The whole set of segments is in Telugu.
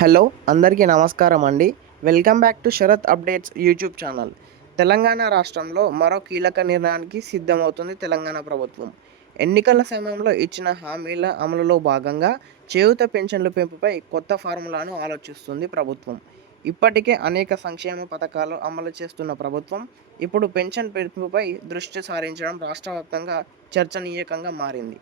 హలో అందరికీ నమస్కారం అండి. Welcome back to Sharat updates YouTube channel. Telangana రాష్ట్రంలో మరో కీలక నిర్ణయానికి సిద్ధమవుతుంది తెలంగాణ ప్రభుత్వం. ఎన్నికల సమయంలో ఇచ్చిన హామీల అమలులో భాగంగా చేయూత పెన్షన్ల పెంపుపై కొత్త ఫార్ములాను ఆలోచిస్తుంది ప్రభుత్వం. ఇప్పటికే అనేక సంక్షేమ పథకాలు అమలు చేస్తున్న ప్రభుత్వం ఇప్పుడు పెన్షన్ పెంపుపై దృష్టి సారించడం రాష్ట్ర వ్యాప్తంగా చర్చనీయాంశంగా మారింది.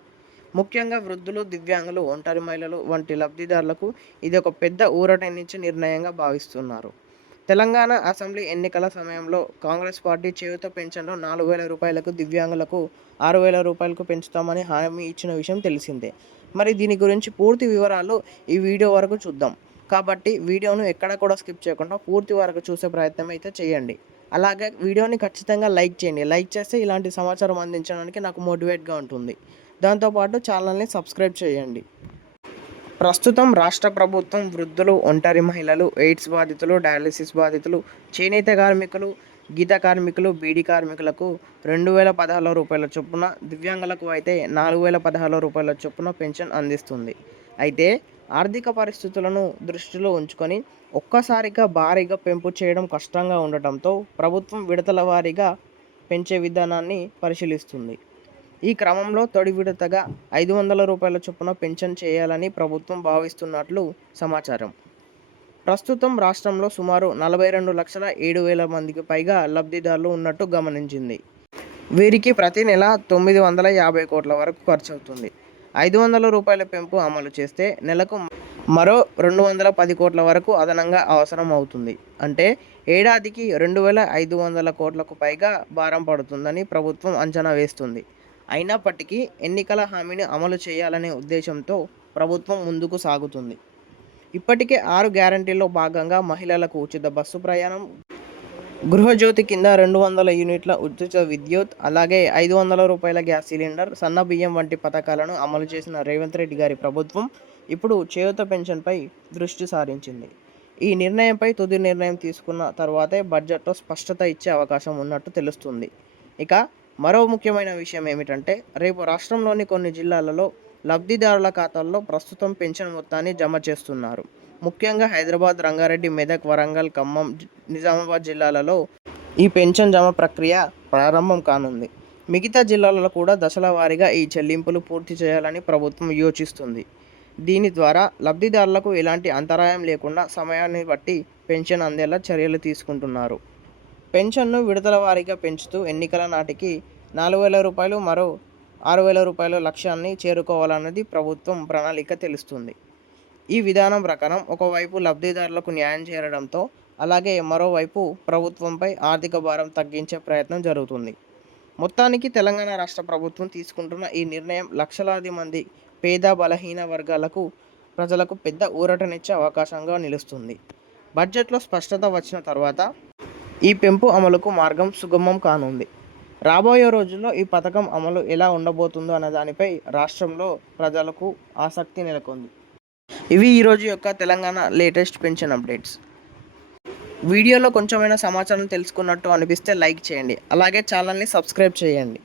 ముఖ్యంగా వృద్ధులు, దివ్యాంగులు, ఒంటరి మహిళలు వంటి లబ్ధిదారులకు ఇది ఒక పెద్ద ఊరటనిచ్చే నిర్ణయంగా భావిస్తున్నారు. తెలంగాణ అసెంబ్లీ ఎన్నికల సమయంలో కాంగ్రెస్ పార్టీ చేయూత పెన్షన్లు 4,000 రూపాయలకు, దివ్యాంగులకు 6,000 రూపాయలకు పెంచుతామని హామీ ఇచ్చిన విషయం తెలిసిందే. మరి దీని గురించి పూర్తి వివరాలు ఈ వీడియో వరకు చూద్దాం. కాబట్టి వీడియోను ఎక్కడ కూడా స్కిప్ చేయకుండా పూర్తి వరకు చూసే ప్రయత్నం అయితే చేయండి. అలాగే వీడియోని ఖచ్చితంగా లైక్ చేయండి. లైక్ చేస్తే ఇలాంటి సమాచారం అందించడానికి నాకు మోటివేట్గా ఉంటుంది. దాంతోపాటు ఛానల్ని సబ్స్క్రైబ్ చేయండి. ప్రస్తుతం రాష్ట్ర ప్రభుత్వం వృద్ధులు, ఒంటరి మహిళలు, ఎయిడ్స్ బాధితులు, డయాలసిస్ బాధితులు, చేనేత కార్మికులు, గీత కార్మికులు, బీడీ కార్మికులకు 2,016 రూపాయల చొప్పున, దివ్యాంగులకు అయితే 4,016 రూపాయల చొప్పున పెన్షన్ అందిస్తుంది. అయితే ఆర్థిక పరిస్థితులను దృష్టిలో ఉంచుకొని ఒక్కసారిగా భారీగా పెంపు చేయడం కష్టంగా ఉండటంతో ప్రభుత్వం విడతల వారీగా పెంచే విధానాన్ని పరిశీలిస్తుంది. ఈ క్రమంలో తొలి విడతగా 500 రూపాయల చొప్పున పెన్షన్ చేయాలని ప్రభుత్వం భావిస్తున్నట్లు సమాచారం. ప్రస్తుతం రాష్ట్రంలో సుమారు 42,07,000 మందికి పైగా లబ్ధిదారులు ఉన్నట్టు గమనించింది. వీరికి ప్రతి నెల 950 కోట్ల వరకు ఖర్చవుతుంది. 500 రూపాయల పెంపు అమలు చేస్తే నెలకు మరో 210 కోట్ల వరకు అదనంగా అవసరం అవుతుంది. అంటే ఏడాదికి 2,500 కోట్లకు పైగా భారం పడుతుందని ప్రభుత్వం అంచనా వేస్తుంది. అయినప్పటికీ ఎన్నికల హామీని అమలు చేయాలనే ఉద్దేశంతో ప్రభుత్వం ముందుకు సాగుతుంది. ఇప్పటికే 6 గ్యారంటీల్లో భాగంగా మహిళలకు ఉచిత బస్సు ప్రయాణం, గృహజ్యోతి కింద 200 యూనిట్ల ఉచిత విద్యుత్, అలాగే 500 రూపాయల గ్యాస్ సిలిండర్, సన్న బియ్యం వంటి పథకాలను అమలు చేసిన రేవంత్ రెడ్డి గారి ప్రభుత్వం ఇప్పుడు చేయూత పెన్షన్పై దృష్టి సారించింది. ఈ నిర్ణయంపై తుది నిర్ణయం తీసుకున్న తర్వాతే బడ్జెట్లో స్పష్టత ఇచ్చే అవకాశం ఉన్నట్టు తెలుస్తుంది. ఇక మరో ముఖ్యమైన విషయం ఏమిటంటే రేపు రాష్ట్రంలోని కొన్ని జిల్లాలలో లబ్ధిదారుల ఖాతాల్లో ప్రస్తుతం పెన్షన్ మొత్తాన్ని జమ చేస్తున్నారు. ముఖ్యంగా హైదరాబాద్, రంగారెడ్డి, మెదక్, వరంగల్, ఖమ్మం, నిజామాబాద్ జిల్లాలలో ఈ పెన్షన్ జమ ప్రక్రియ ప్రారంభం కానుంది. మిగతా జిల్లాలలో కూడా దశల వారీగా ఈ చెల్లింపులు పూర్తి చేయాలని ప్రభుత్వం యోచిస్తుంది. దీని ద్వారా లబ్ధిదారులకు ఎలాంటి అంతరాయం లేకుండా సమయాన్ని బట్టి పెన్షన్ అందేలా చర్యలు తీసుకుంటున్నారు. పెన్షన్ను విడతల వారీగా పెంచుతూ ఎన్నికల నాటికి 4,000 రూపాయలు, మరో 6,000 రూపాయల లక్ష్యాన్ని చేరుకోవాలన్నది ప్రభుత్వం ప్రణాళిక తెలుస్తుంది. ఈ విధానం ప్రకారం ఒకవైపు లబ్ధిదారులకు న్యాయం చేరడంతో అలాగే మరోవైపు ప్రభుత్వంపై ఆర్థిక భారం తగ్గించే ప్రయత్నం జరుగుతుంది. మొత్తానికి తెలంగాణ రాష్ట్ర ప్రభుత్వం తీసుకుంటున్న ఈ నిర్ణయం లక్షలాది మంది పేద, బలహీన వర్గాలకు ప్రజలకు పెద్ద ఊరటనిచ్చే అవకాశంగా నిలుస్తుంది. బడ్జెట్లో స్పష్టత వచ్చిన తర్వాత ఈ పెంపు అమలుకు మార్గం సుగమం కానుంది. రాబోయే రోజుల్లో ఈ పథకం అమలు ఎలా ఉండబోతుందో అన్న దానిపై రాష్ట్రంలో ప్రజలకు ఆసక్తి నెలకొంది. ఇవి ఈరోజు యొక్క తెలంగాణ లేటెస్ట్ పెన్షన్ అప్డేట్స్. వీడియోలో కొంచెమైనా సమాచారం తెలుసుకున్నట్టు అనిపిస్తే లైక్ చేయండి. అలాగే ఛానల్ని సబ్స్క్రైబ్ చేయండి.